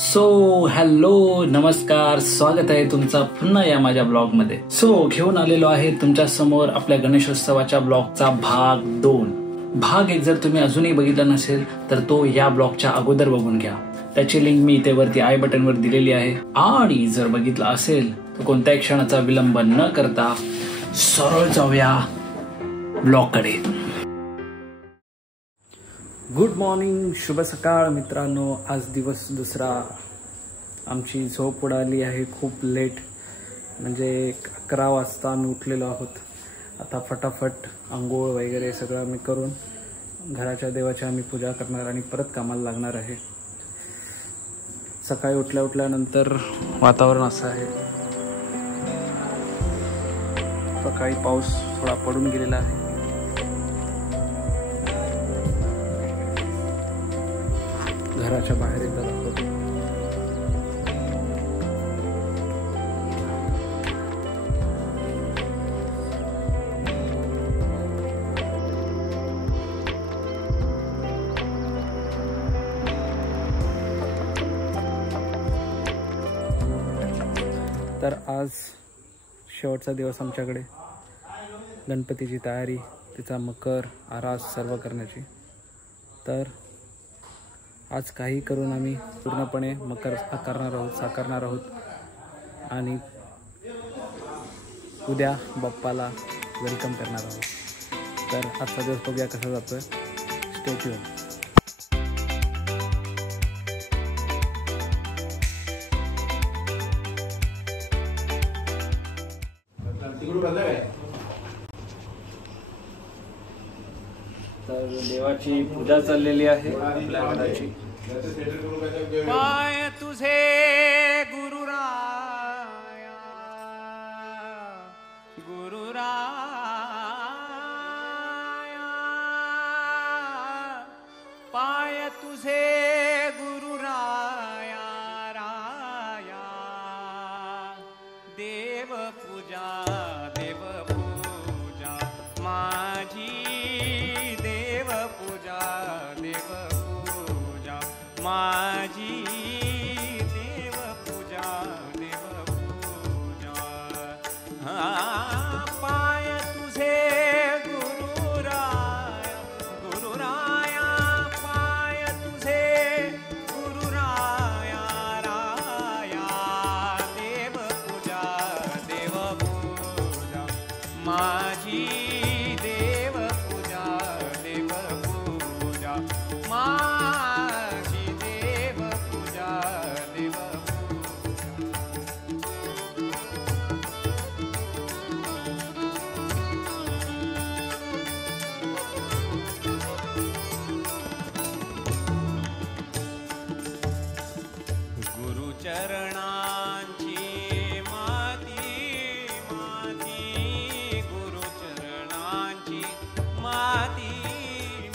Hello नमस्कार, स्वागत आहे तुमचा पुन्हा या माझ्या ब्लॉगमध्ये. घेऊन आलेलो आहे तुमच्या समोर आपल्या गणेशोत्सवाच्या ब्लॉगचा भाग 2. भाग 1 जर तुम्ही अजूनही बघितला नसेल तर तो या ब्लॉगच्या अगोदर बघून घ्या. त्याची लिंक मी इथे वरती आय बटनवर दिलेली आहे. आणि जर बघितला असेल तर कोणत्याही क्षणाचा विलंब न करता सरळ जाऊया ब्लॉगकडे. गुड मॉर्निंग, शुभ सकाळ मित्रांनो. आज दिवस दुसरा. आमची झोप उडाली आहे खूप लेट, म्हणजे 11 वाजता आम्ही उठलेलो आहोत. आता फटाफट आंघोळ वगैरे सगळं आम्ही करून घराच्या देवाची आम्ही पूजा करणार आणि परत कामाला लागणार आहे. सकाळी उठल्यानंतर वातावरण असं आहे. सकाळी पाऊस थोडा पडून गेलेला आहे. घराच्या बाहेर एकदा दाखवतो. तर आज शेवटचा दिवस आमच्याकडे. गणपतीची तयारी, तिचा मकर आरास सर्व करण्याची. तर आज काही करून आम्ही पूर्णपणे मकर साकारणार आहोत आणि उद्या बाप्पाला वेलकम करणार आहोत. तर आजचा दिवस बघूया कसा जातोय. Stay tune. तर देवाची पूजा चाललेली आहे आपल्या घराची. पाय तुझे गुरुराया, गुरुराया, पाय तुझे गुरुराया, राया, देव पूजा, देव पूजा माझी, देव पूजा, देव पूजा माझी, देव पूजा, देव पूजा. पाय तुझे गुरुराया, गुरुराया, पाय तुझे गुरुराया, राया, देव पूजा, देव पूजा माझी, देव पूजा, देव पूजा माझी, देव पूजा, देव पूजा. गुरुचरणांची माती, माती, गुरुचरणांची माती,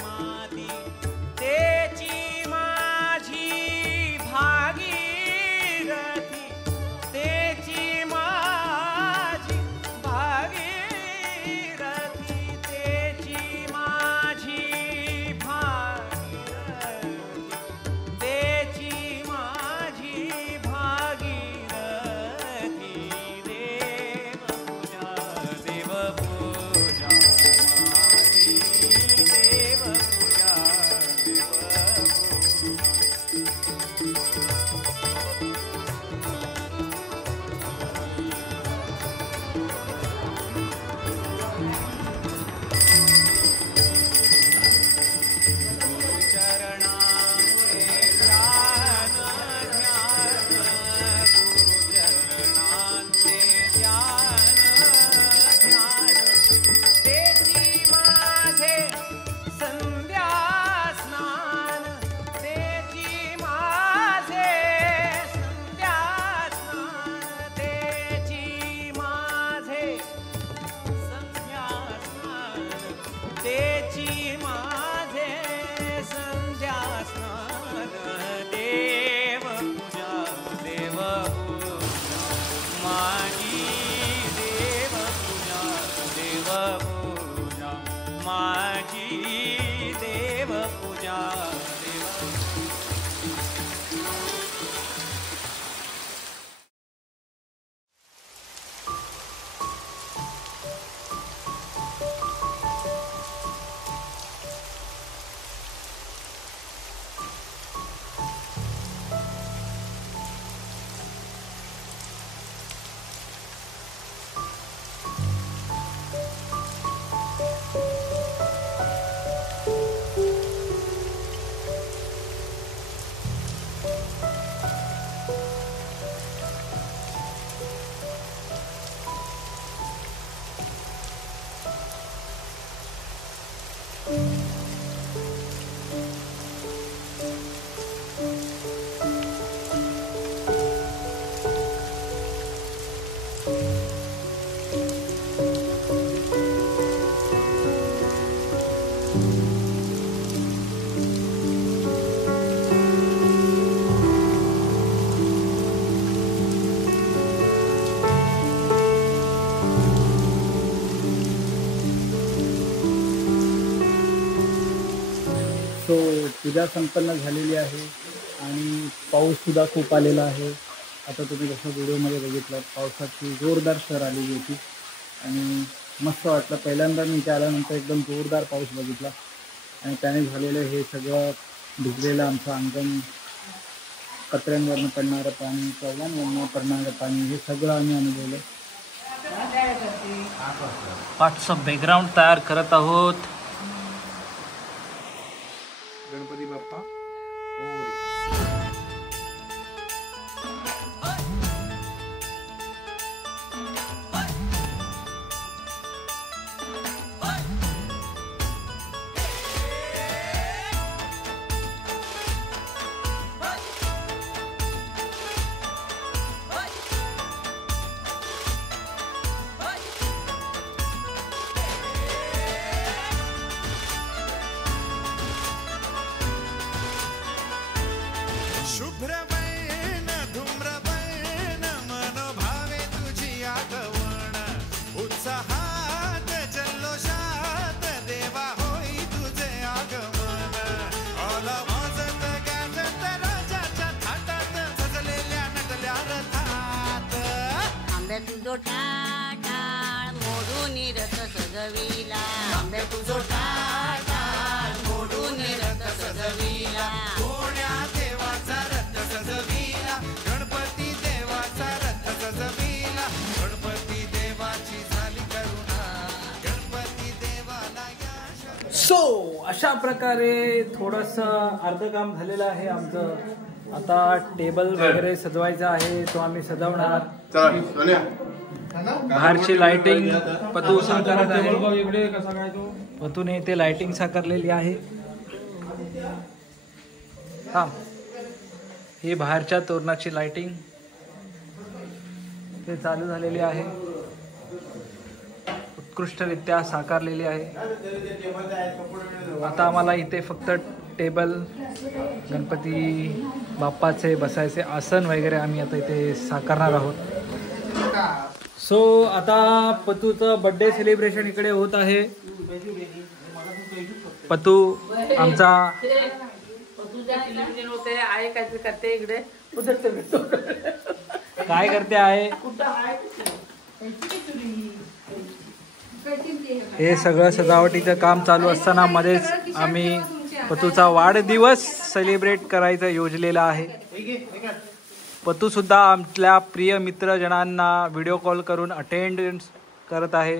माती, तेची माझी भागीरथी, तेची माझी भागीरथी, तेची माझी भागीरथी, तेची माझी भागीरथी. पूजा संपन्न झालेली आहे आणि पाऊससुद्धा खूप आलेला आहे. आता तुम्ही जसं व्हिडिओमध्ये बघितलं पावसाची जोरदार सर आलेली होती आणि मस्त वाटलं. पहिल्यांदा मी इथे आल्यानंतर एकदम जोरदार पाऊस बघितला आणि त्याने झालेलं हे सगळं भिजलेलं आमचं अंगण, कचऱ्यांवरनं पडणारं पाणी, कवलांवरनं पडणारं पाणी, हे सगळं आम्ही अनुभवलं. पाठचं बॅकग्राऊंड तयार करत आहोत. गणपती बाप्पा शुभ्रवैन धूम्रवैन मनोभावे तुझी आगमन उत्साहात जल्लोषात देवा होई तुझे आगमन आला वाजत गाजत राजाच्या थाटात सजलेल्या नटल्या रथात आंब्या तुझो टाळ मोडून रथ सजविला आंब्या तुझो टाळ मोडून रथ सजविला कोण्या देवाचा रथ सजविला गणपती देवाचा रथ सजविला गणपती देवाची झाली करुणा गणपती देवाला यश. सो अशा प्रकारे थोडंसं अर्ध काम झालेलं आहे आमचं. आता टेबल वगैरे सजवायचा आहे, तो आम्ही सजवणार. बाहेरची लाइटिंग पतू साकारत आहे. पतूने इथे लाइटिंग साकारलेली आहे. हा, ही बाहेरच्या तोरणाची लाइटिंग ते चालू झालेली आहे, उत्कृष्टरित्या साकारलेली आहे. आता आम्हाला इथे फक्त टेबल, गणपती बाप्पाचे बसायचे आसन वगैरे आम्ही आता इथे साकारणार आहोत. सो आता पतूचं बर्थडे सेलिब्रेशन इकडे होत आहे. पतू आमचा काय करते आहे, हे सगळं सजावटीचं काम चालू असताना मध्येच आम्ही पतूचा वाढदिवस सेलिब्रेट करायचं योजलेलं आहे. पतू सुद्धा आपल्या प्रिय मित्रजनांना व्हिडिओ कॉल करून अटेंडन्स करत आहे.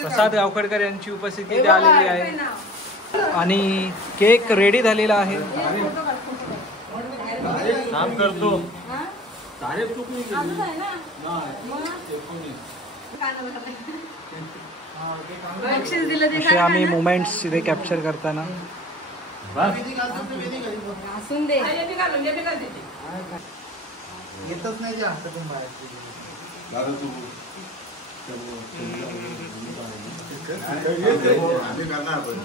प्रसाद गावखडकर यांची उपस्थिती इथे आलेली आहे आणि केक रेडी झालेला आहे. काम करतो असे आम्ही मुमेंट्स इथे कॅप्चर करताना.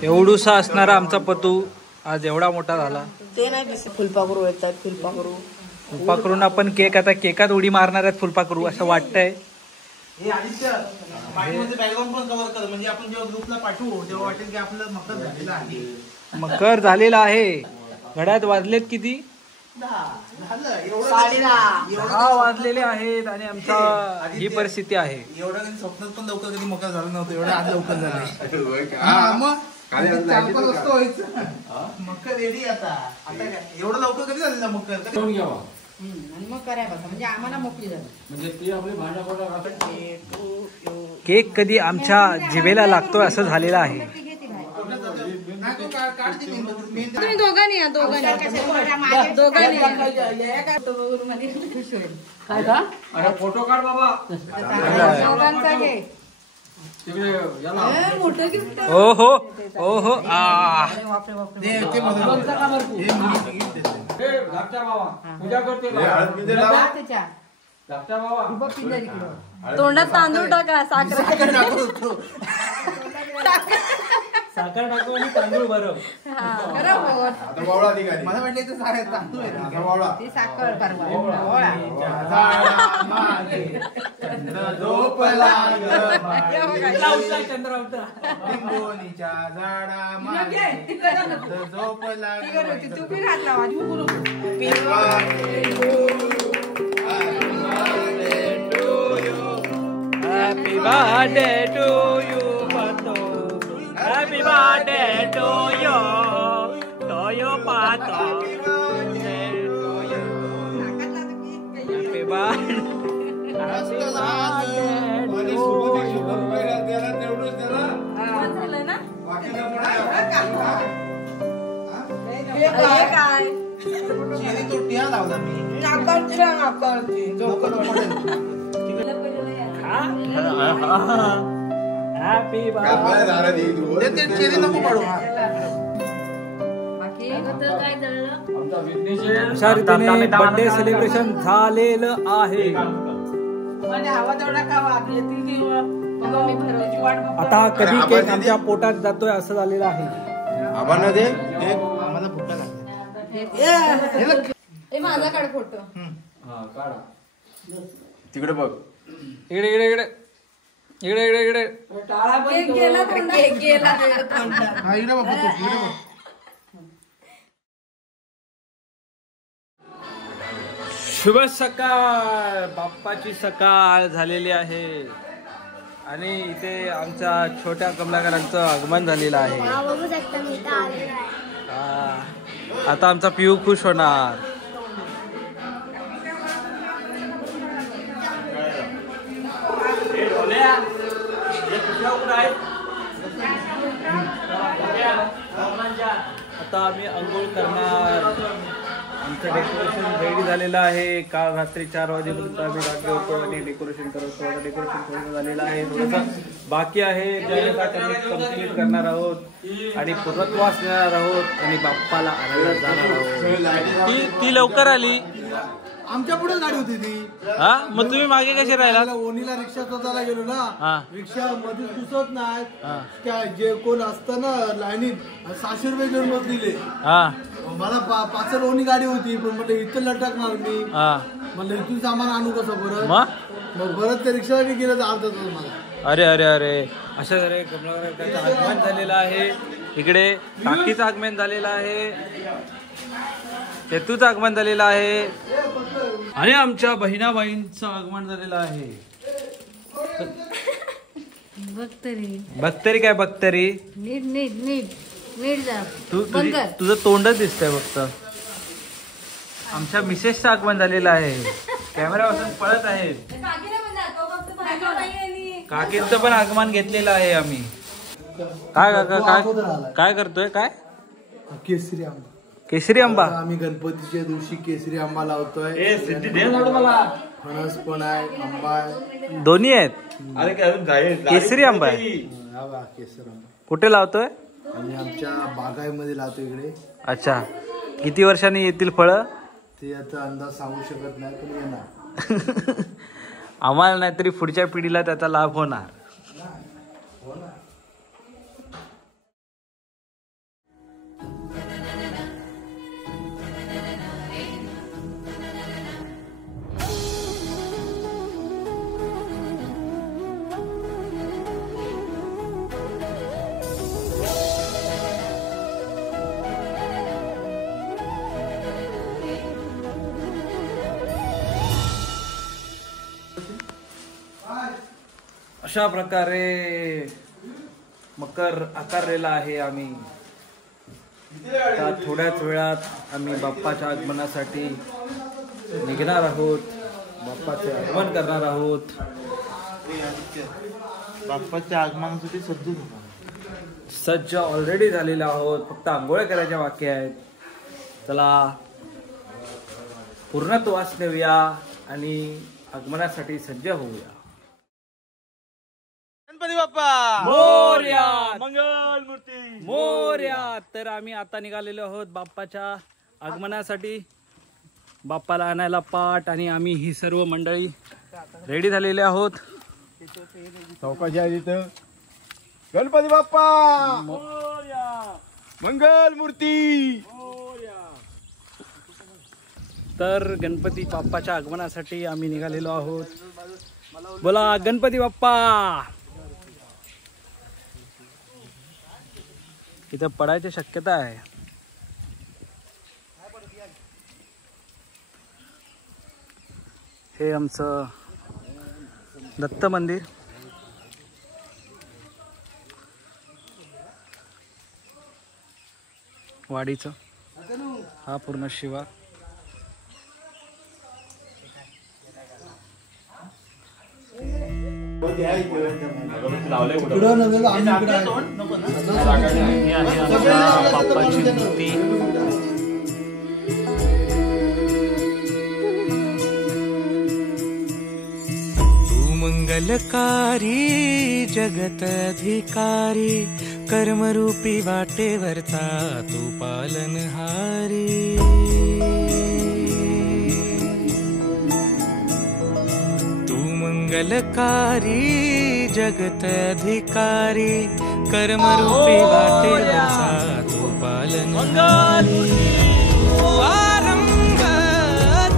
एवढूसा असणारा आमचा पतू आज एवढा मोठा झाला. ते नाही दिसत. फुलपाखरू येतात, फुलपाखरू. फुलपाखरून आपण केक आता केकात उडी मारणार आहेत फुलपाखरू असं वाटतंय. हे आदित्य पाठीमध्ये बॅकग्राऊंड पण कव्हर कर, म्हणजे आपण जेव्हा ग्रुपला पाठवू तेव्हा वाटेल की आपलं मकर झालेलं आहे. मकर झालेला आहे. घड्यात वाजलेत किती? 10 वाजलेले आहेत आणि आमचा ही परिस्थिती आहे. एवढं कधी स्वप्नात पण लवकर कधी मकर झालं नव्हतं, एवढं आज लवकर झालं. मग 4-5 वाजता व्हायचं मकर रेडी. आता एवढं लवकर कधी झालेलं मकर? आणि मग कराय बघा, म्हणजे आम्हाला मोकळी झाली. केक कधी आमच्या जिभेला लागतोय असं झालेलं आहे. तुम्ही दोघांनी या, दोघांनी काय का फोटो काढ बाबा. दोघांचा घे. मोठं गिफ्ट. ओहो ओहो पूजा करते तोंडात तांदूळ टाका, साखर साखर टाकू आणि तांदूळ बरं. मला वाटलं इथं तांदूळ आहे. ती साखर परवा चंद्र होता. लिंबोनीच्या झाडा मागे झोप लागली. तू बी घातला Happy birthday to you, Pato. Happy birthday to you, Pato. Happy birthday to you. Happy birthday. Happy birthday to you. काय चेरी तो टिया लावला मी. Happy birthday. ते चेरी नको पाडू. अशा रीतीने बर्थडे सेलिब्रेशन झालेलं आहे. आता कधी केक आमच्या पोटात जातोय असं झालेलं आहे. आम्हाला दे आम्हाला भुट्टा माझा काढ फोटो तिकडे बघ. इकडे इकडे इकडे इकडे इकडे इकडे केक गेला केक गेला हा इकडे बघ तू इकडे बघ. शुभ सकाळ. बाप्पाची सकाळ झालेली आहे आणि इथे आमच्या छोट्या कमलाकरांचं आगमन झालेलं आहे. आता आमचा पिऊ खुश होणार. आता आम्ही अंघोळ करणार. आमचं डेकोरेशन रेडी झालेलं आहे. काल रात्री 4 वाजेपर्यंत आम्ही लागलो होतो आणि डेकोरेशन करत होतो. आता डेकोरेशन पूर्ण झालेलं आहे. थोडंसं बाकी आहे. ज्यावेळेला कंप्लीट करणार आहोत आणि पूर्णत्वास नेणार आहोत आणि बाप्पाला आणायला जाणार आहोत. ती लवकर आली. आमच्या पुढे गाडी होती ती. हा मग तुम्ही मागे कसे राहिला? ओनीला रिक्षा शोधायला गेलो हा. ना. रिक्षा मध्ये पुसत हा. नाही. जे कोण असतं ना लाईनीत 600 रुपये घेऊन बसलेले. हा मला पाचल ओनी गाडी होती पण म्हटलं इथं लटकणार मी. हा म्हणलं इथून सामान आणू कसं परत. मग परत त्या रिक्षाला गेलं तर अर्धा तास मला. अरे अरे अरे अशा तऱ्हे कमलाकरांचं आगमन झालेलं आहे. इकडे काकीचं आगमन झालेलं आहे. सेतूचं आगमन झालेलं आहे आणि आमच्या बहिणाबाईंचं आगमन झालेलं आहे. बघतरी काय बघतरी नीट नीट नीट नीट जा. तुझं तोंडच दिसतंय फक्त. आमच्या मिसेसचं आगमन झालेलं आहे. कॅमेऱ्यापासून पळत आहे. काकींचं पण आगमन घेतलेलं आहे आम्ही. काय काका काय काय करतोय? काय केसरी आंबा. केसरी आंबा. आम्ही गणपतीच्या दिवशी केसरी आंबा लावतोय. फणस पण आहे, आंबा आहे, दोन्ही आहेत. केसरी आंबा आहे. केसर आंबा कुठे लावतोय? आणि आमच्या बागायमध्ये लावतो इकडे. अच्छा. किती वर्षांनी येतील फळं? ते आता अंदाज सांगू शकत नाही पण येणार. आम्हाला नाहीतरी पुढच्या पिढीला त्याचा लाभ होणार. अशा प्रकारे मकर आकारलेला आहे आम्ही. आता थोड्याच वेळात आम्ही बाप्पाच्या आगमनासाठी निघणार आहोत. बाप्पाचे आगमन करणार आहोत. बाप्पाच्या आगमनासाठी सज्ज ऑलरेडी झालेले आहोत. फक्त आंघोळ्या करायच्या बाकी आहेत. चला पूर्णत्वास नेऊया आणि आगमनासाठी सज्ज होऊया. गणपती बाप्पा मोरया. मंगल मूर्ती मोरया. तर आम्ही आता निघालेलो आहोत बाप्पाच्या आगमनासाठी. बाप्पाला आणायला पाट आणि आम्ही ही सर्व मंडळी रेडी झालेले आहोत. चौकाशी आहे तिथं गणपती बाप्पा मंगल मूर्ती. तर गणपती बाप्पाच्या आगमनासाठी आम्ही निघालेलो आहोत. बोला गणपती बाप्पा. इथं पडायची शक्यता आहे. हे आमचं दत्त मंदिर. वाडीचं हा पूर्ण शिवार. बाप्पाची मूर्ती. तू मंगलकारी जगत अधिकारी कर्मरूपी वाटेवरचा तू पालनहारी. तू मंगलकारी जगत अधिकारी कर्मरूपी वाटेवरचा तू पालनहारी. तू आरंभ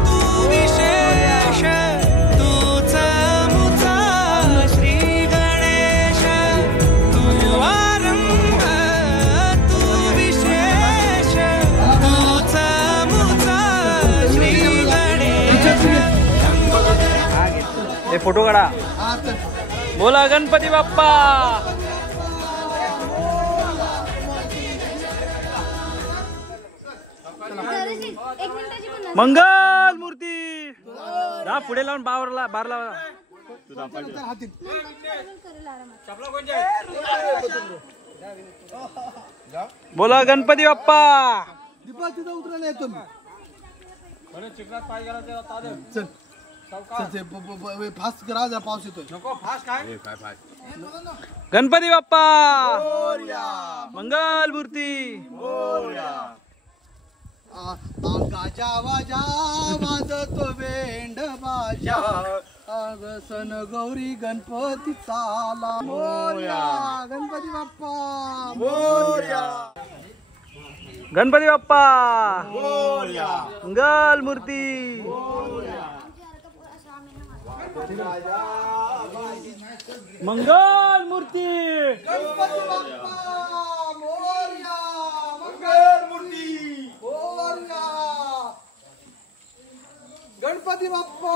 तू विशेष तूच मुचा श्री गणेश. तू आरंभ तू विशेष तूच मुचा श्री गणेश. हे फोटो काढा. बोला गणपती बाप्पा. मंगल मूर्ती. जा पुढे लावून बारला. बोला गणपती बाप्पा. फास्ट करा जरा पाऊस येतोय. गणपती बाप्पा. मंगल मूर्ती. गाजा वाजा वाजतो बेंड बाजा सण गौरी गणपती चाला मोरया. गणपती बाप्पा मोरया. गणपती बाप्पा. मंगल मूर्ती. मंगल मूर्ती. गणपती बाप्पा मोरया. मंगल मूर्ती मोरया. गणपती बाप्पा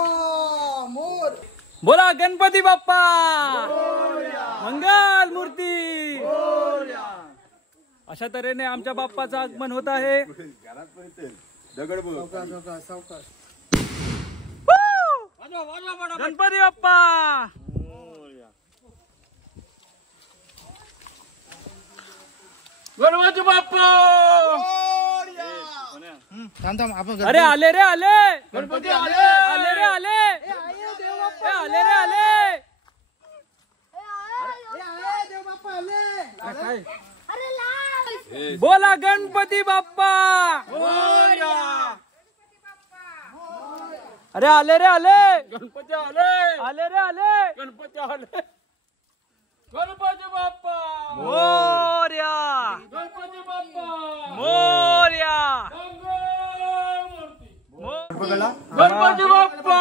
मोर. बोला गणपती बाप्पा. मंगल मूर्ती. अशा तऱ्हेने आमच्या बाप्पाचं आगमन होत आहे. गणपती बाप्पा. गणपती बाप्पा. अरे आले रे आले. गणपती आले. आले रे आले. आले रे आले. बोला गणपती बाप्पा. अरे आले रे आले. गणपती आले. आले रे आले. गणपती आले. गणपती बाप्पा मोरया. गणपती बाप्पा मोरया. गणपती बाप्पा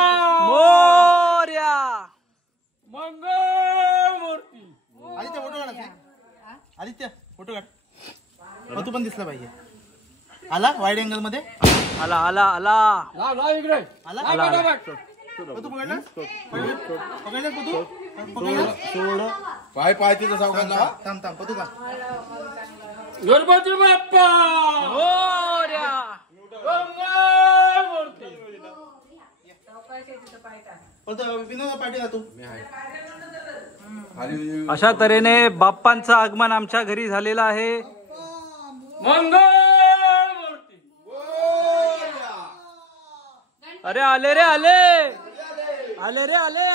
मोरया. मंगल मूर्ती. आदित्य फोटो काढ. आदित्य फोटो काढ. तू पण दिसला पाहिजे. आला वाईड अँगल मध्ये. आला आला आला. लाव इकडे. आला आला. तू पकडलास. पकडलास तू. पकडलास. पाय पाय तिथं सावकाश. थांब थांब तू का. गणपती बाप्पा मोरया. मंगल मूर्ती. विनोद पाटील तू. अशा तऱ्हेने बाप्पांचं आगमन आमच्या घरी झालेलं आहे. मंगल मूर्ती. अरे आले रे आले. आले रे आले.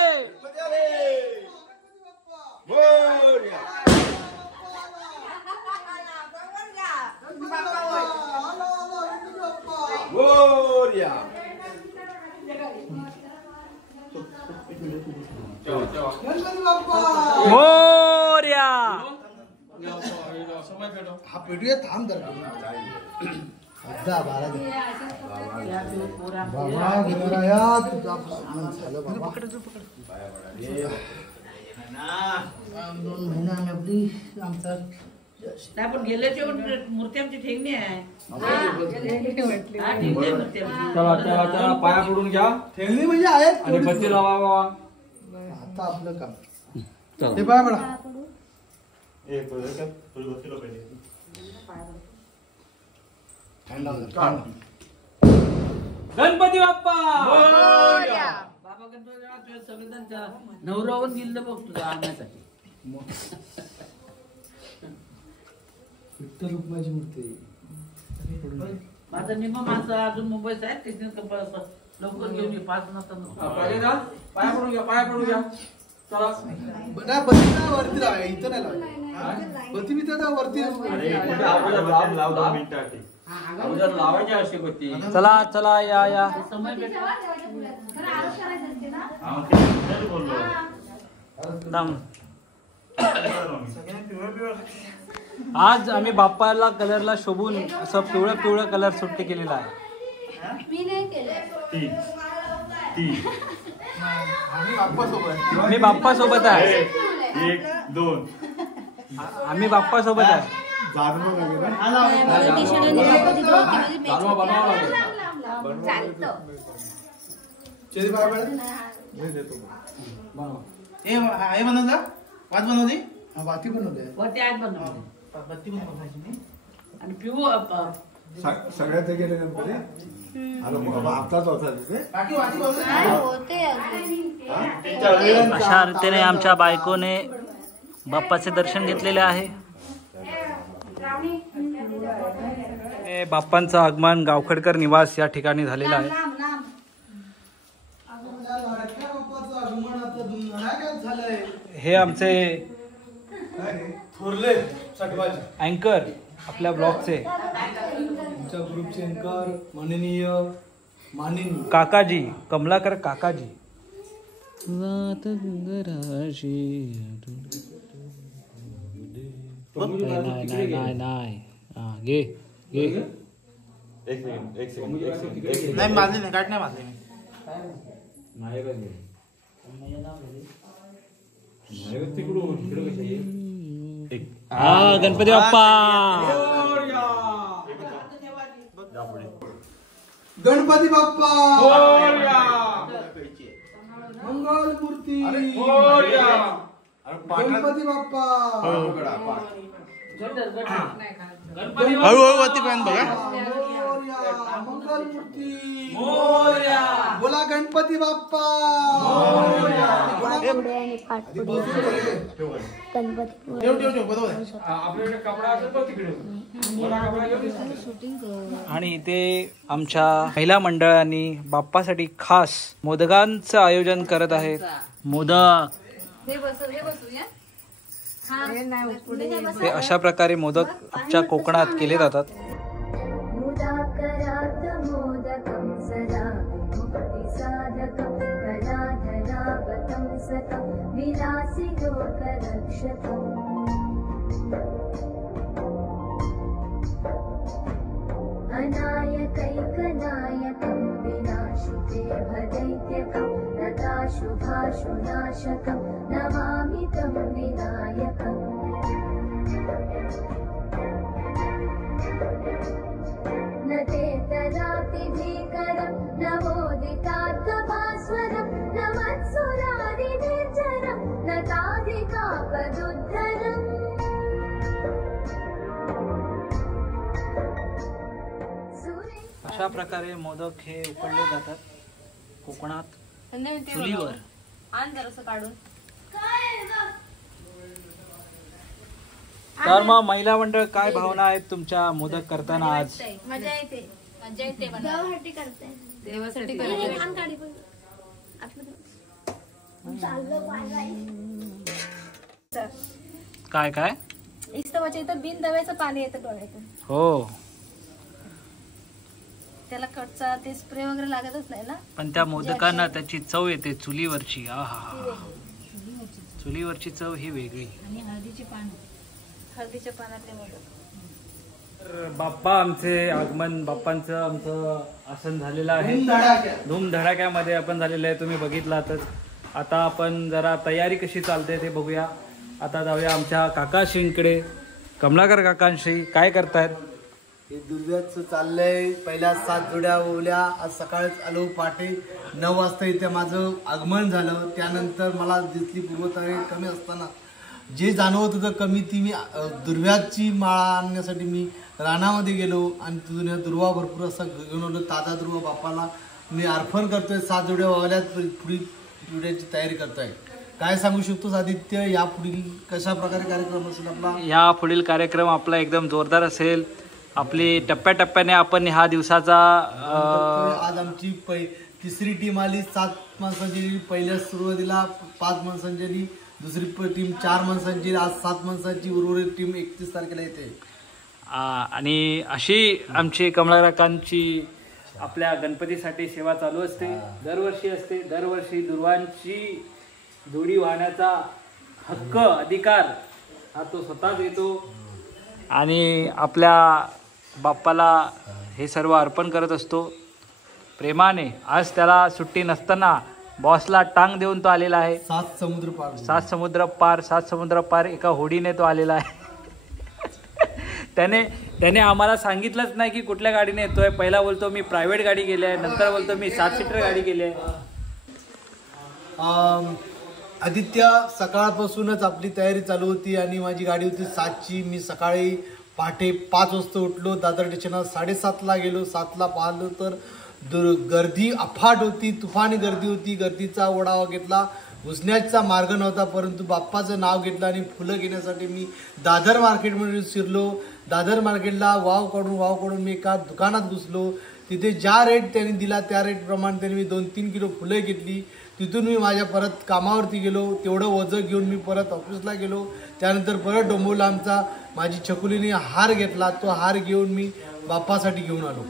मोरया. हा पेटूया थांब जरा जा बाळा बाबा गिराया तुझा झालं बाबा 2 महिन्याने आपली आमचा नाही पण गेल्याच्या मूर्ती आमची ठेंगणी आहे. चला चला चला पाया पडून घ्या ठेवणी म्हणजे आहेत आणि बत्ती लावा बाबा. आता आपलं काम हे पाया पडा गणपती बाप्पा बाबा गणपती सगळेजण नवरावून गेलं बघ तुझा आणण्यासाठी. विठ्ठल रुक्माची मूर्ती माझा निम्मा माणसं अजून मुंबईत आहेत तिथे लवकर घेऊन ये 5 वाजता. पाया पडून घ्या पाया पडून घ्या. चला नाही बत्तीला वरती लावा इथं नाही लावा बत्ती बित्ती वरती लावायची अशी बत्ती. चला चला या या. समय भेट आज आम्ही बाप्पाला कलरला शोभून असं पिवळं पिवळं कलर सुट्टी केलेला आहे. मी नाही केलं. मी बाप्पा सोबत आहे. 1 2 आम्ही बाप्पा सोबत आहे. चेरी पाया पडा हे बनवला वाच बनवली हा बाती बनवली वरती आज बनवली बत्ती पण बनवायची नाही आणि पिऊ सगळ्यात गेले गणपती आपलाच होता तिथे बाकी वाती बनवली होते अशा रीतीने आमच्या बायकोने बाप्पाचे दर्शन घेतलेले आहे. हे बाप्पांचं आगमन गावखडकर निवास या ठिकाणी झालेलं आहे. हे आमचे थोरले सटवाचे अँकर आपल्या ब्लॉगचे आमच्या ग्रुपचे अँकर माननीय काकाजी कमलाकर काकाजी. नाही घे घे. नाही मारली नाही गाठ नाही मारली हा गणपती बाप्पा. गणपती बाप्पा मंगल मूर्ती गणपती बाप्पा हळूहळू वरती पर्यंत बघा मंगल मूर्ती बोला गणपती बाप्पा आपल्याकडे कपडा असेल तर तिकडे आणि इथे आमच्या महिला मंडळांनी बाप्पासाठी खास मोदकांचं आयोजन करत आहेत. मोदक हे अशा प्रकारे मोदक आमच्या कोकणात केले जातात. अनायकैकनायकं विनाशिते भदैत्यकं नताशुभाशुनाशकं नमामि तं विनायकम् न ते तदाति भीकरं नवोदितार्थभास्वरं न मत्सुरादिनिर्जरं न ताधिकापदुद्धरम् अशा प्रकारे मोदक हे उकडले जातात कोकणात चुलीवर. तर मग महिला मंडळ काय भावना आहेत तुमच्या मोदक करताना आज? मजा येते देवासाठी करते देवासाठी काय काय इस्तवाच्या इथं बिन दव्याचं पाणी येतं डोळ्यातून. हो त्याला कटचा ते स्प्रे वगैरे लागतच नाही ना. पण त्या मोदकांना त्याची चव येते चुलीवरची. आहा चुलीवरची चव ही वेगळी. हळदीच्या पानातले मोदक बाप्पा आमचे आगमन, बाप्पांचं आमचं आसन झालेलं आहे. धूमधडाक्यामध्ये आपण झालेलं आहे, तुम्ही बघितलातच. आता आपण जरा तयारी कशी चालते ते बघूया. आता जाऊया आमच्या काकाशींकडे. कमलाकर काकांशी काय करतायत? हे दुर्व्याचं चाललंय. पहिल्या 7 जोड्या ओवल्या. आज सकाळीच आलो, पहाटे 9 वाजता इथे माझं आगमन झालं. त्यानंतर मला दिसली पूर्वतयारी कमी असताना जे जाणवत होतं कमी, ती मी दुर्व्याची माळा आणण्यासाठी मी रानामध्ये गेलो आणि तिथून दुर्वा भरपूर असा घेऊन आलो. ताजा दुर्वा बाप्पाला मी अर्पण करतोय. 7 जोड्या ओवल्यात, पुढील जोड्याची तयारी करतोय. काय सांगू शकतोस आदित्य, या पुढील कशा प्रकारे कार्यक्रम असेल आपला? या पुढील कार्यक्रम आपला एकदम जोरदार असेल. आपली टप्प्याटप्प्याने आपण ह्या दिवसाचा आज आमची तिसरी टीम आली. 7 माणसांची. पहिल्या सुरुवातीला 5 माणसांची आली, दुसरी टीम 4 माणसांची. आज 7 माणसांची उर्वरित टीम 31 तारखेला येते. आणि अशी आमची कमलाकांची आपल्या गणपतीसाठी सेवा चालू असते, दरवर्षी असते. दरवर्षी दुर्वांची जोडी वाहण्याचा हक्क, अधिकार हा तो स्वतःच येतो आणि आपल्या बाप्पाला हे सर्व अर्पण करत असतो प्रेमाने. आज त्याला सुट्टी नसताना बॉसला टांग देऊन तो आलेला आहे. 7 समुद्र पार एका होडीने तो आलेला आहे. त्याने आम्हाला सांगितलंच नाही की कुठल्या गाडीने येतोय. पहिला बोलतो मी प्रायव्हेट गाडी गेली आहे, नंतर बोलतो मी 7 सीटर गाडी गेली आहे. आदित्य, सकाळपासूनच आपली तयारी चालू होती आणि माझी गाडी होती 7ची. मी सकाळी पहाटे 5 वाजता उठलो. दादर स्टेशनला 7:30ला गेलो. 7ला पाहिलो तर गर्दी अफाट होती, तुफानी गर्दी होती. गर्दीचा ओढावा घेतला. घुसण्याचा मार्ग नव्हता, परंतु बाप्पाचं नाव घेतलं आणि फुलं घेण्यासाठी मी दादर मार्केटमध्ये शिरलो. दादर मार्केटला वाव काढून मी एका दुकानात घुसलो. तिथे ज्या रेट त्यांनी दिला त्या रेटप्रमाणे त्यांनी मी 2-3 किलो फुलं घेतली. तिथून मी माझ्या परत कामावरती गेलो. तेवढं वजन घेऊन मी परत ऑफिसला गेलो. त्यानंतर परत डोंबवला आमचा माझी छकुलीने हार घेतला. तो हार घेऊन मी बाप्पासाठी घेऊन आलो.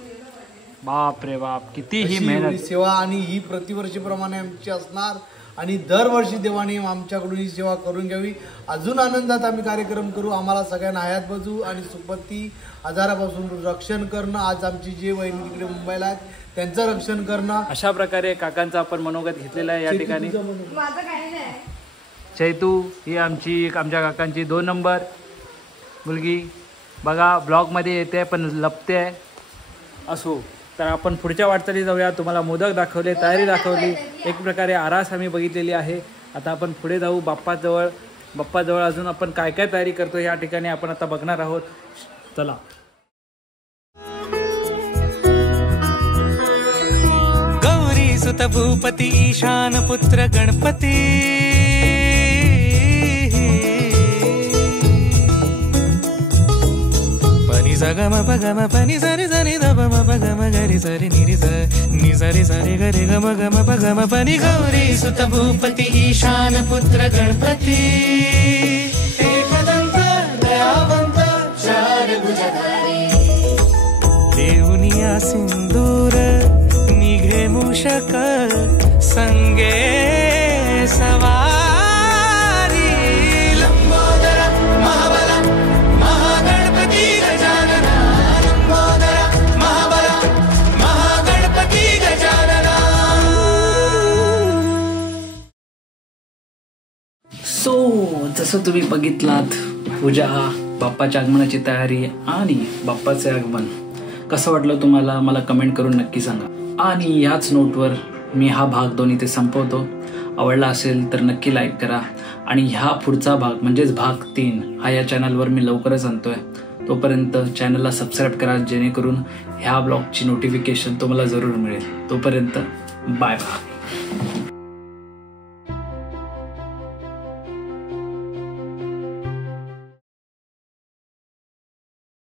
बाप रे बाप, किती ही मेहनत, सेवा. आणि ही प्रतिवर्षीप्रमाणे आमची असणार आणि दरवर्षी देवाने आमच्याकडून ही सेवा करून घ्यावी. अजून आनंदात आम्ही कार्यक्रम करू. आम्हाला सगळ्यांना हयात बाजू आणि सुपत्ती आजारापासून रक्षण करणं. आज आमची जे वहिनी तिकडे मुंबईला आहेत त्यांचं रक्षण करणं. अशा प्रकारे काकांचा आपण मनोगत घेतलेला आहे या ठिकाणी. चैतू ही आमच्या काकांची 2 नंबर मुलगी. बघा ब्लॉगमध्ये येते पण लपते आहे. असो, तर आपण पुढच्या वाटचाली जाऊया. तुम्हाला मोदक दाखवले, तयारी दाखवली, एक प्रकारे आरास आम्ही बघितलेली आहे. आता आपण पुढे जाऊ बाप्पाजवळ अजून आपण काय काय तयारी करतो या ठिकाणी आपण आता बघणार आहोत. चला. गौरी सुत भूपती ईशान पुत्र गणपती, पनि सगम पगम पनि सरि सरि ध म पगम गरि सरि नि सरि सरि गरि गम गम पगम पनि. गौरी सुत भूपती ईशान पुत्र गणपती, एकदंत दयावंत चार भुजधारी, देऊनिया सिंदूर निघे मूषक संगे सवारी. लंबोदर महाबल महागणपती गजानना, लंबोदर महाबल महागणपती गजानना. सो जसं तुम्ही बघितलात पूजा, बाप्पाच्या आगमनाची तयारी आणि बाप्पाचे आगमन कसं वाटलं तुम्हाला मला कमेंट करून नक्की सांगा. आणि याच नोटवर मी हा भाग 2 इथे संपवतो. आवडला असेल तर नक्की लाईक करा आणि ह्या पुढचा भाग म्हणजेच भाग 3 हा या चॅनलवर मी लवकरच आणतोय. तोपर्यंत चॅनलला सबस्क्राईब करा जेणेकरून ह्या ब्लॉगची नोटिफिकेशन तुम्हाला जरूर मिळेल. तोपर्यंत बाय बाय.